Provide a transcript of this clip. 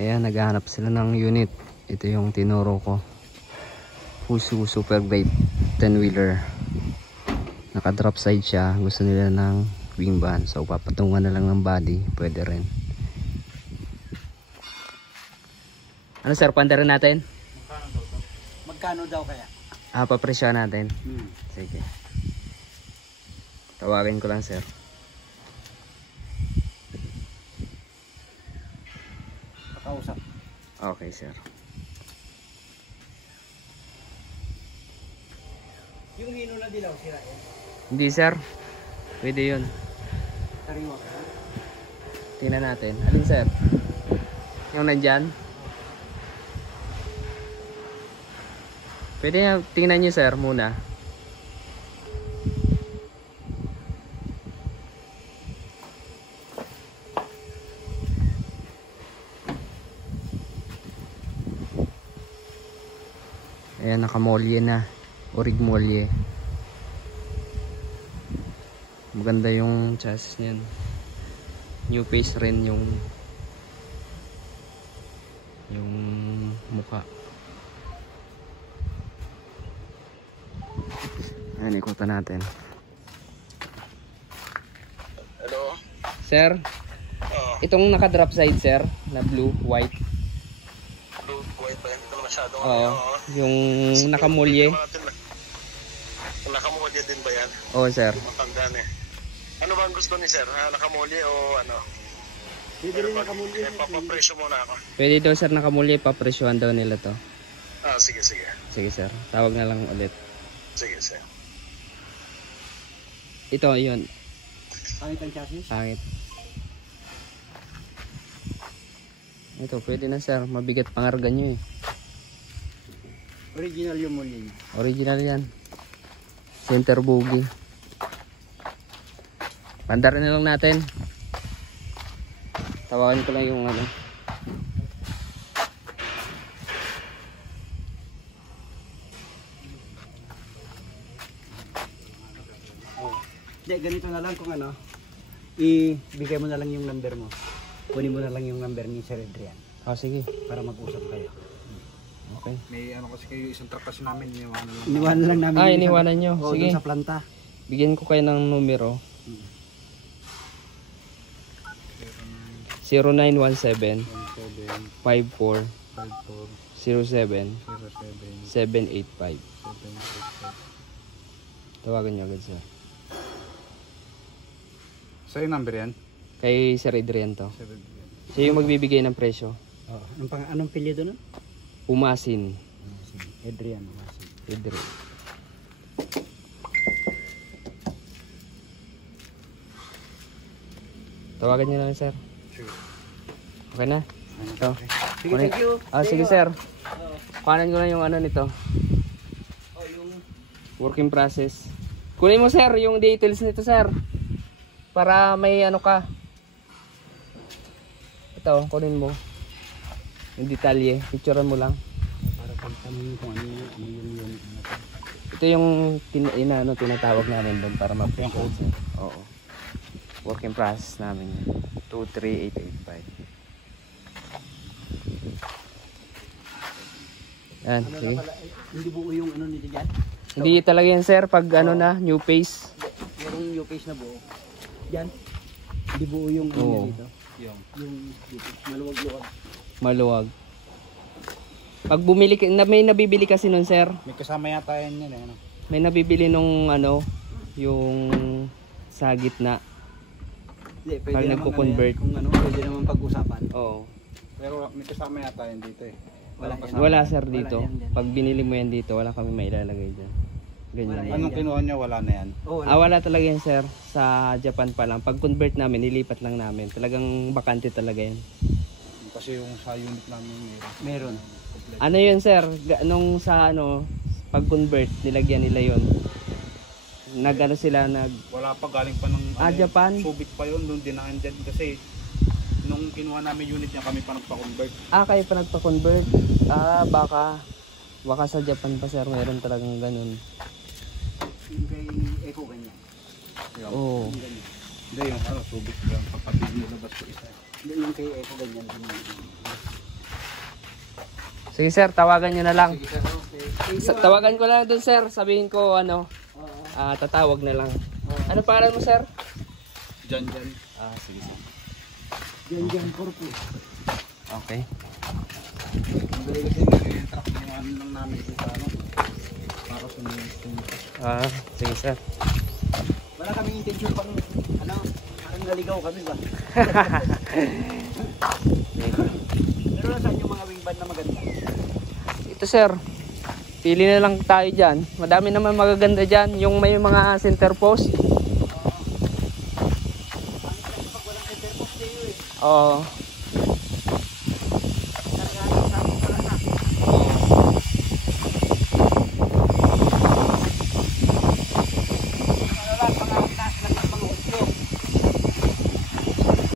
Ayan, naghahanap sila ng unit. Ito yung tinuro ko. Fusu Super Grade 10-wheeler. Naka-drop side siya. Gusto nila ng wing van. So papatungan na lang ng body. Pwede rin. Ano sir, pandarin natin? Magkano daw kaya? Papresyo natin. Sige. Tawagin ko lang sir. Pakausap. Okay sir. Yung hino na dilaw, sirain. Hindi sir. Pwede yun. Sariwa ka. Tingnan natin. Alin sir? Yung nandyan? Pwede nga, tingnan nyo sir muna. Ayan, nakamolye na. Origmolye. Maganda yung chassis niyan. New face rin yung mukha. Ayan, ikutan natin. Hello? Sir, itong naka-drop side sir, na blue, white. Blue, white ba yan? Ito na masyadong Yung nakamulye. Nakamulye din ba yan? Oo sir. Matandaan eh. Ano ba ang gusto ni sir? Nakamulye o ano? Pwede rin nakamulye. Papapresyo muna ako. Pwede daw sir nakamulye, papresyohan daw nila to. Sige, sige. Sige sir, tawag na lang ulit. Sige, sir. Ito, yun. Pangit ang chassis? Pangit. Ito, pwede na sir. Mabigat pangarga nyo eh. Original yung muli niya. Original yan. Center bogie. Pandarin na lang natin. Tawagan ko lang yung ano. Hindi, ganito na lang kung ano. Ibigay mo na lang yung number mo. Kunin mo na lang yung number ni Sir Adrian. Sige. Para mag-usap kayo. Okay. May ano kasi kayo, isang truck kasi namin, Iniwanan lang namin. Iniwanan nyo. Sige. Sa planta. Bigyan ko kayo ng numero. 0917 54 07 785. Tawagan nyo agad sir. Sa'yo number yan? Kay Sir Adrian to. Siya yung magbibigay ng presyo. Anong pilyo doon? Umasin. Adrian. Adrian. Tawagan nyo lang sir. Okay na? Ito. Sige, thank you. Sige sir. Kuhanan ko na yung ano nito. Yung Work in process. Kunin mo sir yung details nito sir. Para may ano ka. Ito, kunin mo. Yung detalye. Picturean mo lang. para pagtanong kung ano yung Ito yung tinatawag namin doon para ma-code. Oo. Work in process namin. 23885. Yan, sige. Hindi buo yung ano nito dyan? Hindi talaga yan sir pag ano na, new face. Yung new face na buo. Dyan? Hindi buo yung ano dito? Yung maluwag-luwag. Maluwag. Pag bumili, may nabibili kasi nun sir. May kasama yata yan eh. Ano? May nabibili nung ano, yung sa gitna. Hindi, Pag pwede nagko-convert. Kung ano, pwede naman pag-usapan. Oo. Pero may kasama yata yan dito eh. Wala sir dito. Wala yan. Pag binili mo yan dito, wala kami mailalagay dyan. Ganyan. Wala Anong kinuha niya? Wala na yan. Oh, Wala talaga yan sir. Sa Japan pa lang. Pag convert namin, nilipat lang namin. Talagang bakante talaga yan. Kasi yung sa unit namin meron. Ano yun sir? Nung sa ano, pag convert, nilagyan nila yun. Nag-ano sila, wala pa, galing pa ng Japan? Subic pa yun, nung dinaan dyan kasi nung kinuha namin unit niya kami pa nagpa-convert. Kayo pa nagpa-convert? Baka sa Japan pa sir, meron talagang ganun. Yung kay Eco ganyan. Oo. Hindi yung Subic yung pagpapili nilabas ko isa. Yung kay Eco ganyan. Sige sir, tawagan nyo na lang. Sige sir, okay. Tawagan ko lang dun sir, sabihin ko ano, tatawag na lang. Ano pangalan mo sir? Dyan. Sige sir. Diyan, Corpo. Okay. Ang galing kasi yung truck yung ano lang namin dito sa ano. Para sumunod. Sige sir. Wala kaming intention pang, ano, parang naligaw kami ba? Pero nasaan yung mga wing band na maganda? Ito sir, pili na lang tayo dyan. Madami naman magaganda dyan. Yung may mga center post. Oo.